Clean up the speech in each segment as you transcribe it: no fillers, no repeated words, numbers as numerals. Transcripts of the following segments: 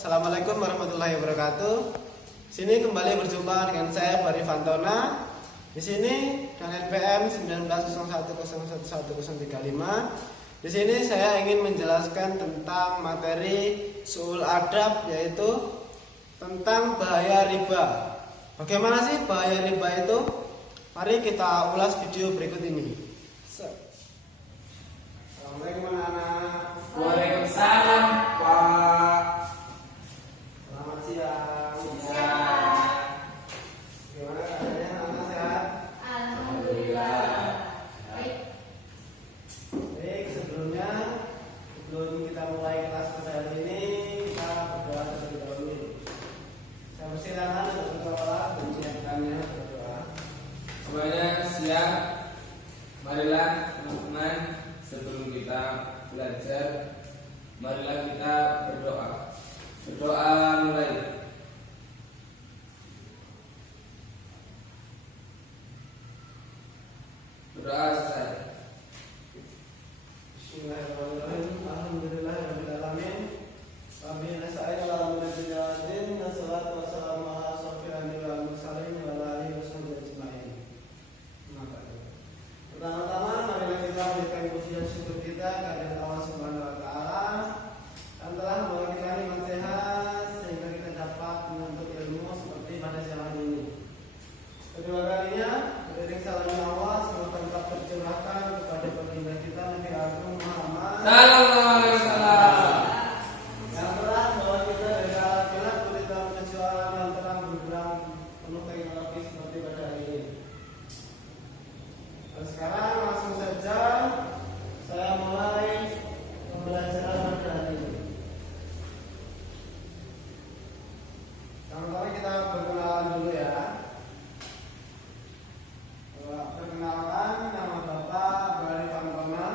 Assalamualaikum warahmatullahi wabarakatuh. Sini kembali berjumpa dengan saya Bari Fantona. Di sini dengan NPM 1901011035. Di sini saya ingin menjelaskan tentang materi Su'ul Adab, yaitu tentang bahaya riba. Bagaimana sih bahaya riba itu? Mari kita ulas video berikut ini. Assalamualaikum anak-anak. Waalaikumsalam, Pak. Selamat siang. Siang. Gimana keadaannya, anak sehat? Alhamdulillah. Baik. Baik, sebelum kita mulai kelas pada hari ini, kita berdoa terlebih dahulu. Saya persilakan untuk berdoa dan menyiapkannya berdoa. Semuanya siap. Marilah teman-teman, sebelum kita belajar, marilah kita berdoa. Berdoa mulai. Berdoa selesai. Bismillahirrahmanirrahim. Alhamdulillahirabbil alamin. Wa bihi nasta'in ala umuri dunya waddin. Wassalatu wassalamu ala asyrofil anbiya'i wal mursalin wa ala alihi washabbihi ajmain. Pertama-tama marilah kita memberikan puji dan syukur kita kepada Allah Subhanahu wa taala yang telah memberi kita nikmat sehat sehingga kita dapat menuntut ilmu seperti pada siang hari ini. Kedua kalinya, beriring salam Allah semoga tetap tercurahkan kepada baginda kita Nabi Agung Muhammad Sallallahu alaihi wasallam. yang telah membawa kita dari alam gelap menuju alam yang terang benderang penuh teknologi seperti pada hari ini. Dan sekarang langsung saja saya mulai pembelajaran pada hari ini. Pertama kita berkenalan dulu ya. Perkenalkan, nama Bapak Bari Fantona.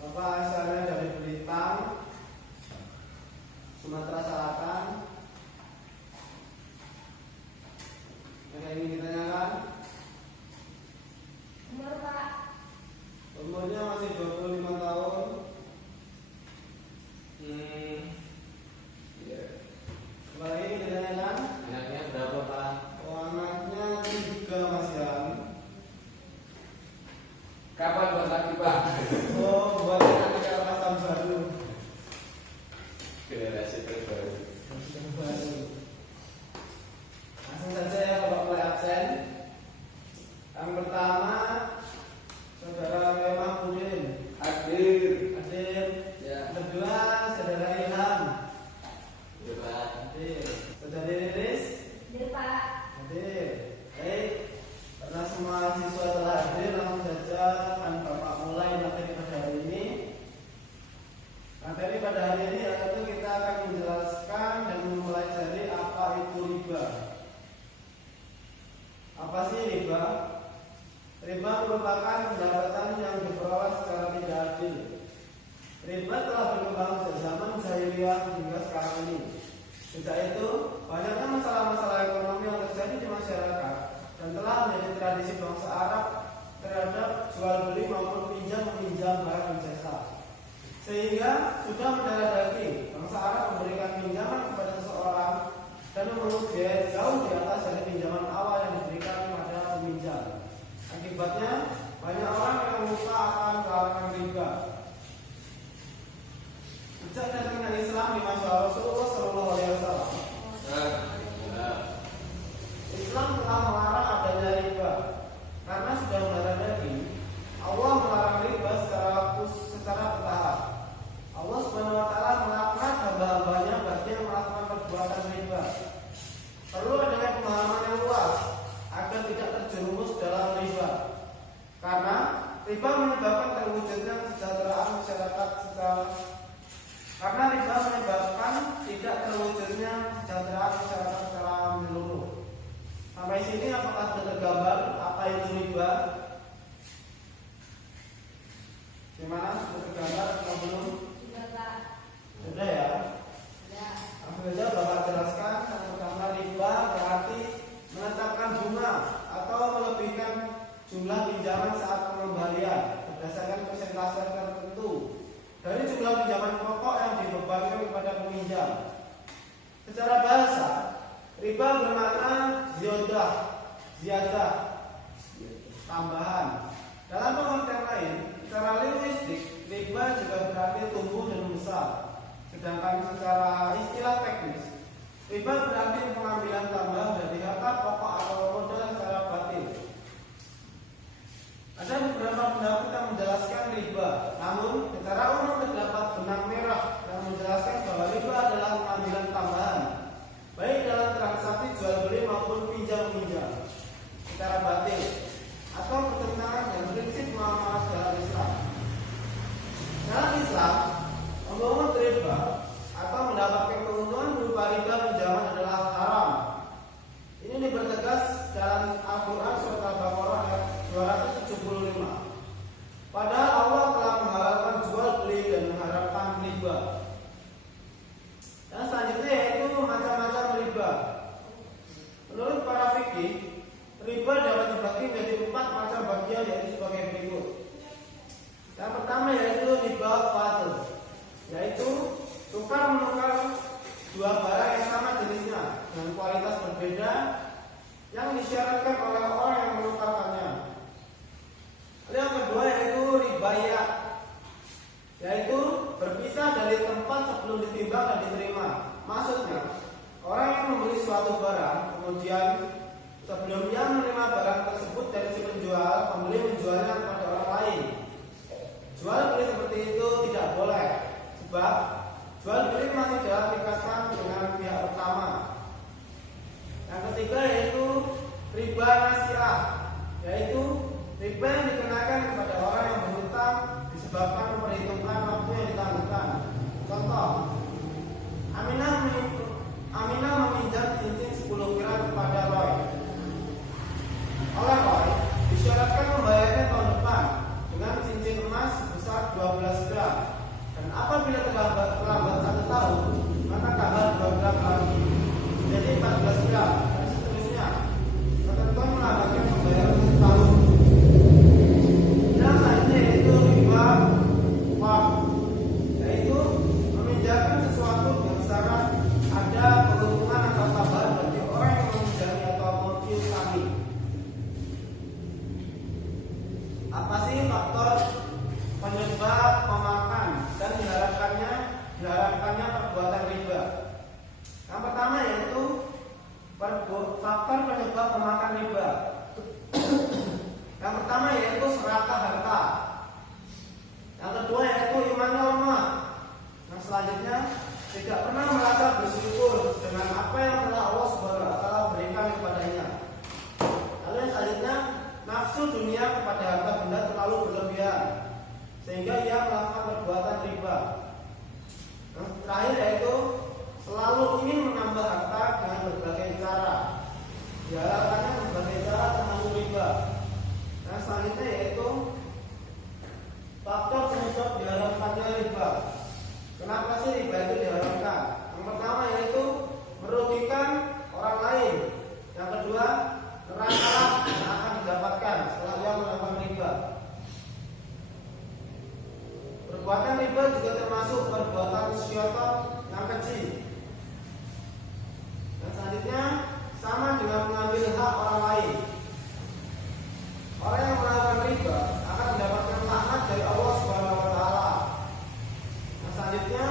Bapak asalnya dari Blitar, Sumatera Selatan. Yang ingin ditanyakan? Umur Pak? Umurnya masih 25 tahun. Ya. Apa lagi ingin ditanyakan? Anaknya berapa, Pak? Oh, anaknya 3 Mas Yan. Kapan buat lagi, Pak? Oh, buat anak kelas tahun baru. Generasi terbaru. Langsung saja ya Bapak mulai absen. Yang pertama, Saudara Kemah Budin. Hadir. Hadir. Ya. Kedua, Saudara Ilham. Ya, Pak. Hadir. Saudara Riris. Hadir Pak. Hadir. Baik. Karena semua siswa telah hadir, langsung saja akan Bapak mulai materi pada hari ini. Materi pada hari ini yaitu kita akan menjelaskan dan mempelajari apa itu riba. Apa sih riba? Riba merupakan pendapatan yang diperoleh secara tidak adil. Riba telah berkembang sejak zaman jahiliyah hingga sekarang ini. Sejak itu, banyaknya masalah-masalah ekonomi yang terjadi di masyarakat dan telah menjadi tradisi bangsa Arab terhadap jual beli maupun pinjam meminjam barang dan jasa. Sehingga sudah mendarah daging bangsa Arab memberikan pinjaman kepada seseorang dan memungut biaya jauh di atas dari pinjaman awal yang diberikan kepada peminjam. Akibatnya, banyak orang yang lupa akan larangan riba. Sejak datangnya Islam di masa Rasulullah SAW, Islam telah melarang adanya riba karena sudah mendarah daging. Allah melarang riba secara bertahap. Allah Subhanahu wa taala melaknat hamba-hambanya bagi yang melakukan perbuatan riba. Perlu adanya pemahaman yang luas agar tidak terjerumus dalam riba. Karena riba menyebabkan terwujudnya kesejahteraan masyarakat secara menyeluruh. Sampai sini apakah sudah tergambar apa itu riba? Gimana? Sudah tergambar atau belum? Sudah Pak. Sudah ya? Sudah. Langsung saja Bapak jelaskan. Yang pertama, riba berarti menetapkan bunga atau melebihkan jumlah pinjaman saat pengembalian berdasarkan persentase tertentu dari jumlah pinjaman pokok yang dibebankan kepada meminjam. Secara bahasa, riba bermakna ziyadah, tambahan. Dalam pengertian lain, secara linguistik, riba juga berarti tumbuh dan besar. Sedangkan secara istilah teknis, riba berarti pengambilan tambah dari harta pokok atau modal secara batil. Ada beberapa pendapat yang menjelaskan riba, namun secara umum terdapat benang merah yang menjelaskan bahwa riba adalah pengambilan tambahan, baik dalam transaksi jual beli maupun pinjam meminjam secara batil, atau bertentangan dengan prinsip muamalah dalam Islam. Dalam Islam, memungut riba atau mendapatkan keuntungan berupa riba pinjaman adalah haram. Ini dipertegas dalam Al-Quran surat Al-Baqarah ayat 275. Padahal Allah telah menghalalkan jual beli dan mengharapkan riba. Dan selanjutnya yaitu macam-macam riba. Menurut para fikih, riba dapat dibagi menjadi 4 macam bagian, yaitu sebagai berikut. Yang pertama yaitu riba fadl, yaitu tukar menukar dua barang yang sama jenisnya dengan kualitas berbeda yang disyaratkan oleh orang yang menukarkannya. Lalu yang kedua yaitu riba ya, yaitu berpisah dari tempat sebelum ditimbang dan diterima. Maksudnya, orang yang membeli suatu barang, kemudian sebelumnya menerima barang tersebut dari si penjual, pembeli menjualnya kepada orang lain. Jual beli seperti itu tidak boleh, sebab jual beli masih dalam ikatan dengan pihak pertama. Yang ketiga yaitu riba nasiah, yaitu riba yang dikenakan kepada orang yang berhutang disebabkan memperhitungkan waktu yang ditangguhkan. Contoh, Aminah meminjam cincin 10 gram kepada Roy. Oleh Roy disyaratkan membayarnya tahun depan dengan cincin emas sebesar 12 gram. Dan apabila terlambat 1 tahun, maka tambah 2 gram lagi, jadi 14 gram, dan seterusnya. Ketentuan menambahkan pembayaran 1 tahun. Dan selanjutnya yaitu riba waqf, yaitu meminjamkan sesuatu dengan syarat ada keuntungan atau tambahan bagi orang yang meminjami atau mengiutangi. Apa sih faktor penyebab pemakan dan diharapkannya perbuatan riba? Yang pertama yaitu faktor penyebab pemakan riba. Yang pertama yaitu serakah harta. Yang kedua yaitu imannya lemah. Yang selanjutnya tidak pernah merasa bersyukur dengan apa yang telah Allah Subhanahu wa taala berikan kepadanya. Lalu yang selanjutnya, nafsu dunia kepada harta benda terlalu berlebihan sehingga ia melakukan perbuatan riba. Yang terakhir yaitu selalu ingin menambah harta dengan berbagai cara. Diharapkannya berbagai cara termasuk riba. Yang selanjutnya yaitu faktor penyebab diharapkannya riba. Kenapa sih riba itu diharamkan? Yang pertama yaitu merugikan orang lain. Yang kedua, neraka yang akan didapatkan setelah dia melakukan riba. Perbuatan riba juga termasuk perbuatan syaitan yang kecil. Dan selanjutnya sama dengan mengambil hak orang lain. Orang yang melakukan riba akan mendapatkan laknat dari Allah Subhanahu wa taala. Nah, selanjutnya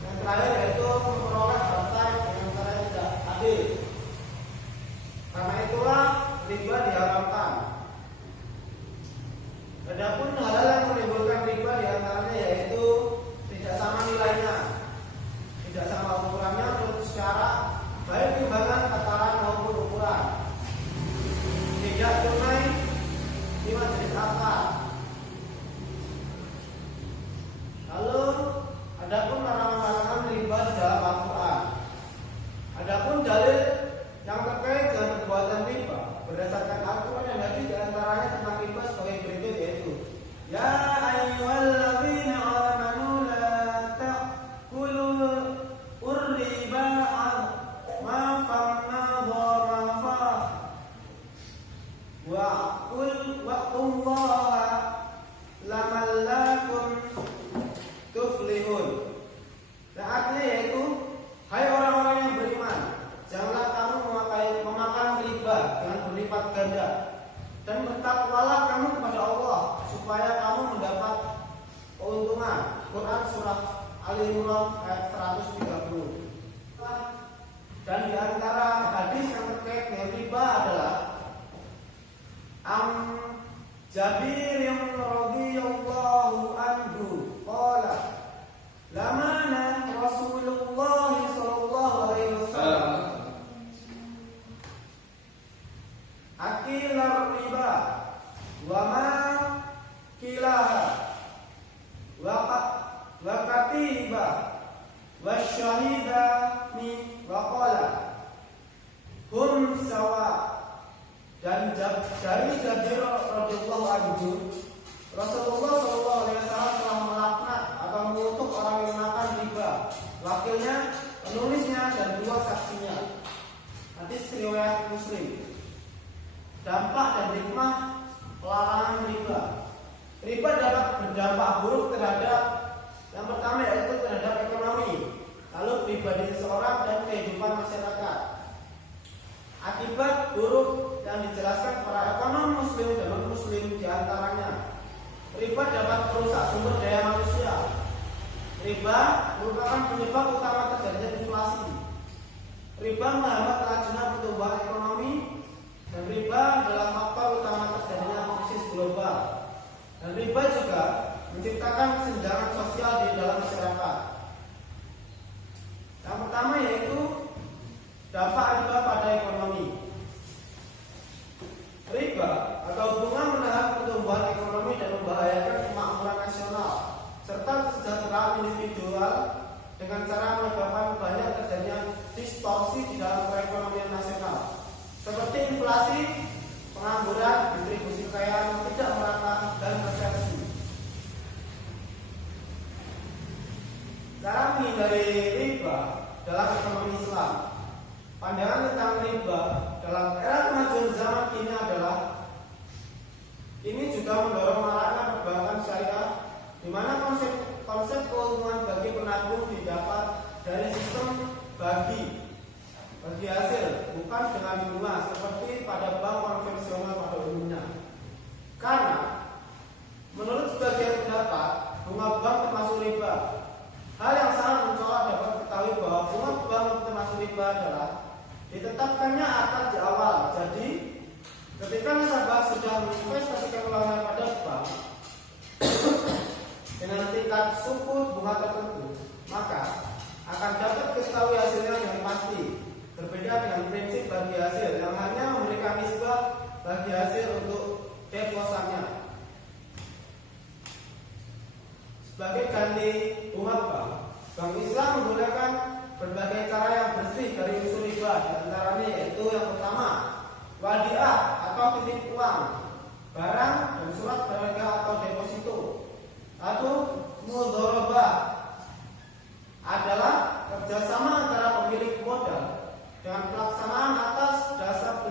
yang terakhir yaitu memperoleh harta dengan cara yang tidak adil. Karena itulah riba diharamkan. Adapun hal yang menimbulkan riba diantaranya yaitu tidak sama nilainya, tidak sama ukurannya menurut syarat, baik timbangan, takaran maupun ukuran, tidak tunai, lima jenis apa. Lalu adapun larangan-larangan riba di dalam Al-Quran. Adapun dalil yang terkait dengan perbuatan riba berdasarkan Al-Quran dan hadis diantaranya tentang riba sebagai berikut yaitu: Ya ayyuhalladzina amanu la ta'kulu riba ma famna dharafa wa'qullaha lamallakum tuflihun. Ali Imran ayat 130. Dan di antara hadis yang terkait dengan riba adalah Jabir radhiyallahu anhu qala lamana Rasulullah sallallahu alaihi wasallam akilar riba wa ma kilaha wa katiba wa syahida mi wa qala hum sawa. Dan dari Jabir radhiyallahu anhu, Rasulullah sallallahu alaihi wasallam telah melaknat atau mengutuk orang yang makan riba, wakilnya, penulisnya dan dua saksinya. Hadis riwayat Muslim. Dampak dan hikmah pelarangan riba. Riba dapat berdampak buruk terhadap yang pertama yaitu terhadap ekonomi, lalu pribadi seseorang dan kehidupan masyarakat. Akibat buruk yang dijelaskan para ekonom muslim dan non-muslim diantaranya riba dapat merusak sumber daya manusia. Riba merupakan penyebab utama terjadinya inflasi. Riba menghambat kelajuan pertumbuhan ekonomi, dan riba adalah faktor utama terjadinya krisis global. Dan riba juga menciptakan kesenjangan sosial di dalam masyarakat. Yang pertama yaitu dampak riba pada ekonomi. Riba atau bunga menahan pertumbuhan ekonomi dan membahayakan kemakmuran nasional serta kesejahteraan individual dengan cara menyebabkan banyak terjadinya distorsi di dalam perekonomian nasional seperti inflasi, pengangguran, distribusi kekayaan yang tidak merata dan resesi. Cara menghindari riba dalam ekonomi Islam. Pandangan tentang riba dalam era kemajuan zaman kini adalah ini juga mendorong maraknya perbankan syariah, di mana konsep keuntungan bagi penabung didapat dari sistem bagi hasil, bukan dengan bunga seperti pada bank konvensional pada umumnya. Karena menurut sebagian pendapat bunga bank termasuk riba. Hal yang sangat mencolok dapat diketahui bahwa bunga bank termasuk riba adalah ditetapkannya akad di awal. Jadi ketika nasabah sudah menginvestasikan uangnya pada bank dengan tingkat suku bunga tertentu, maka akan dapat diketahui hasilnya yang pasti. Berbeda dengan prinsip bagi hasil yang hanya memberikan nisbah bagi hasil untuk deposannya. Sebagai ganti bunga bank Islam menggunakan berbagai cara yang bersih dari unsur riba. Di antaranya yaitu yang pertama, wadiah atau titip uang, barang dan surat berharga atau deposito. Lalu mudharabah adalah kerjasama antara pemilik modal dengan pelaksanaan atas dasar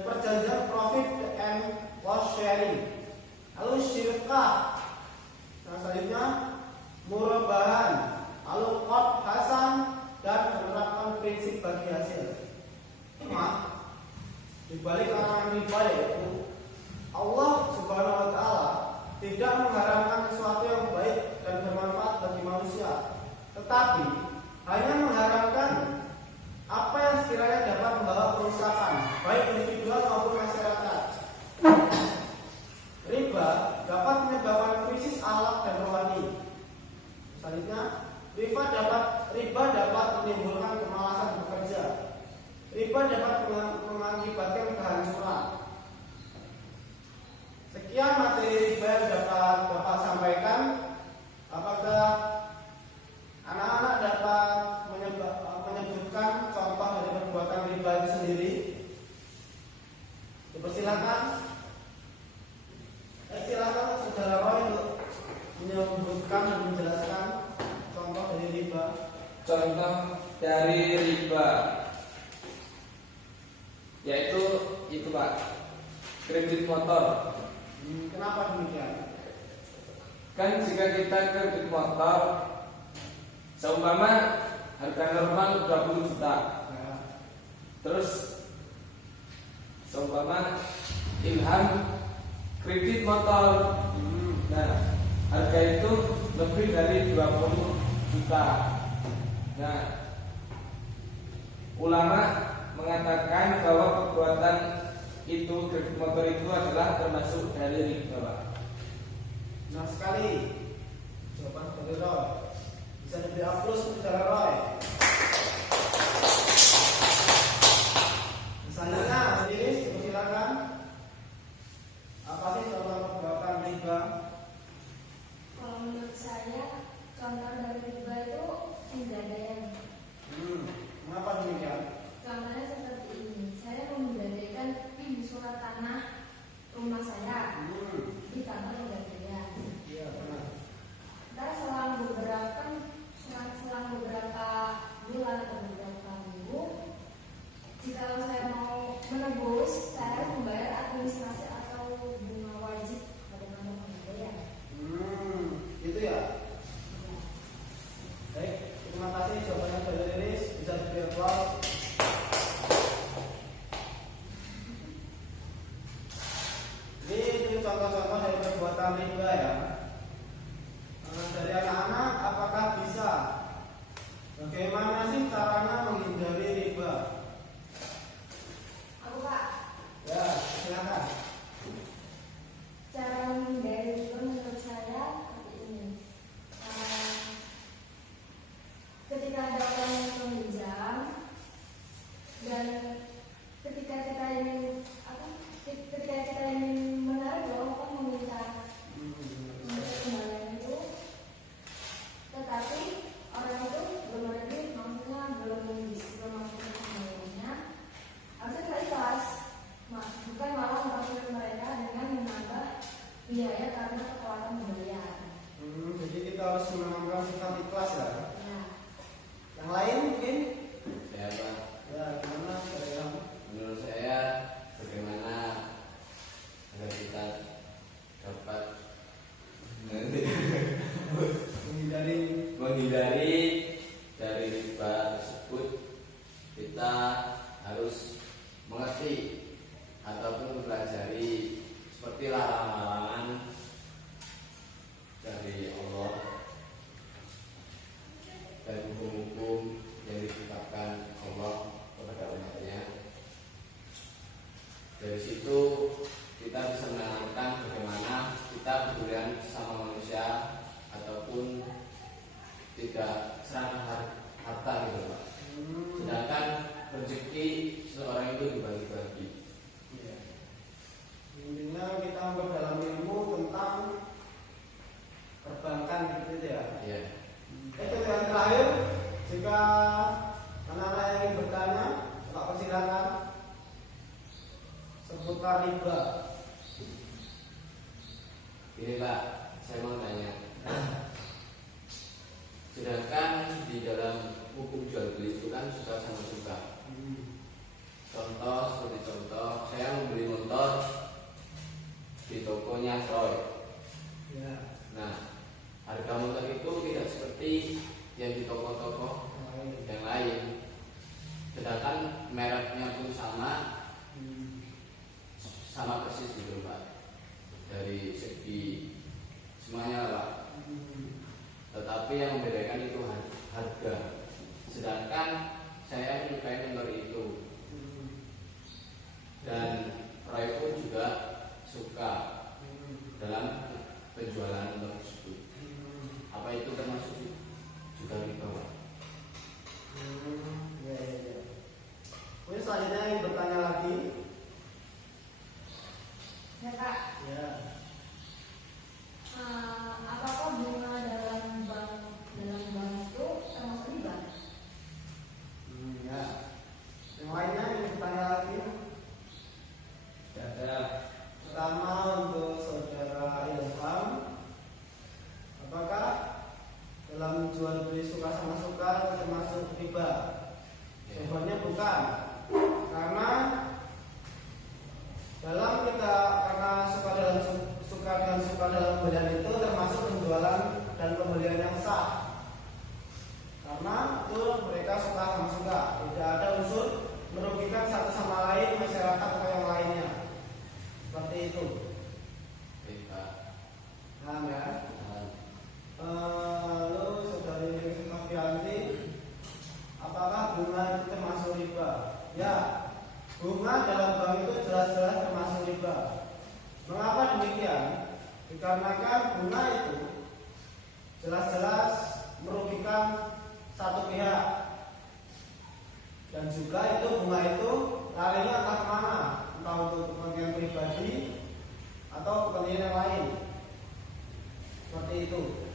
perjanjian profit and loss sharing. Lalu syirkah, selanjutnya murabahan, lalu qad hasan dan menerapkan prinsip bagi hasil. Di balik orang riba yaitu Allah Subhanahu wa taala tidak mengharamkan sesuatu yang baik dan bermanfaat bagi manusia, tetapi hanya mengharamkan apa yang sekiranya dapat membawa kerusakan baik individual maupun masyarakat. Riba dapat menyebabkan krisis akhlak dan rohani. Selanjutnya, riba dapat menimbulkan kemalasan bekerja. Riba dapat mengakibatkan kehancuran. Sekian materi riba yang dapat Bapak sampaikan. Apakah anak-anak dapat menyebutkan contoh dari perbuatan riba itu sendiri? Dipersilakan. Silakan saudara Roy untuk menyebutkan dan menjelaskan contoh dari riba. Contoh dari riba yaitu itu Pak, kredit motor. Kenapa demikian? Kan jika kita kredit motor seumpama harga normal 20 juta Ya. terus seumpama Ilham kredit motor, nah harga itu lebih dari 20 juta. Nah, ulama mengatakan bahwa perbuatan itu kredit motor itu adalah termasuk dari riba, Pak. Benar sekali. Jawaban dari Roy. Bisa diberi aplaus untuk saudara Roy. Selanjutnya, Iris, silakan. Apa sih contoh perbuatan riba? Kalau menurut saya contoh dari riba itu penggadaian. Mengapa demikian? Contohnya seperti ini. Saya menggadaikan surat tanah rumah saya di kantor penggadaian. Iya, benar. Ntar selang beberapa bulan atau beberapa minggu, jika saya mau menebus, saya harus membayar administrasi atau bunga wajib pada kantor penggadaian. Gitu ya. Baik, terima kasih jawabannya dari Iris. Bisa diberi aplaus. Ini contoh-contoh dari perbuatan riba ya. Dari anak-anak, apakah bisa? Bagaimana sih caranya menghindari riba? Aku Pak, Ya, silakan. cara menghindari riba menurut saya seperti ini. Ketika ada orang yang meminjam dan ketika kita ingin menarik orang meminta kembalian itu, tetapi orang itu belum ada duit, maksudnya belum mampu kembaliannya, harusnya kita ikhlas, bukan malah mempersulit mereka dengan menambah biaya karena kekuatan pembelian. Jadi kita harus menanamkan sifat ikhlas ya. Nah, Yang lain mungkin? Ya, Pak. Ya, gimana dari kamu? Menurut saya bagaimana agar kita dapat menghindari dari riba tersebut, kita harus mengerti ataupun mempelajari seperti larangan-larangan dari Allah dan hukum-hukum yang ditetapkan Allah kepada umatnya. Dari situ kita bisa menanamkan bagaimana kita berhubungan sama manusia ataupun tidak seramah harta gitu, Pak. Sedangkan rezeki seseorang itu dibagi-bagi. Iya. Intinya kita memperdalam ilmu tentang perbankan gitu ya. Ya. Yang terakhir, jika anak-anak yang ingin bertanya, Pak persilakan seputar riba. Ini Pak, saya mau tanya. Sedangkan di dalam hukum jual beli itu kan suka sama suka. Contoh seperti contoh, saya membeli motor di tokonya Roy. Ya. Nah, harga motor itu tidak seperti yang di toko-toko yang lain. Sedangkan mereknya pun sama persis gitu Pak. Dari segi semuanya Pak. Tetapi yang membedakan itu harga. Sedangkan saya menyukai motor itu. Dan Roy pun juga suka dalam penjualan motor tersebut. Apa itu termasuk juga riba, Pak? Ya. Kemudian selanjutnya yang bertanya lagi. ya Pak, Ya. apakah bunga dalam bank itu termasuk riba? Ya, jelas-jelas merugikan satu pihak, dan juga itu bunga itu larinya entah kemana, entah untuk kepentingan pribadi atau kepentingan yang lain, seperti itu.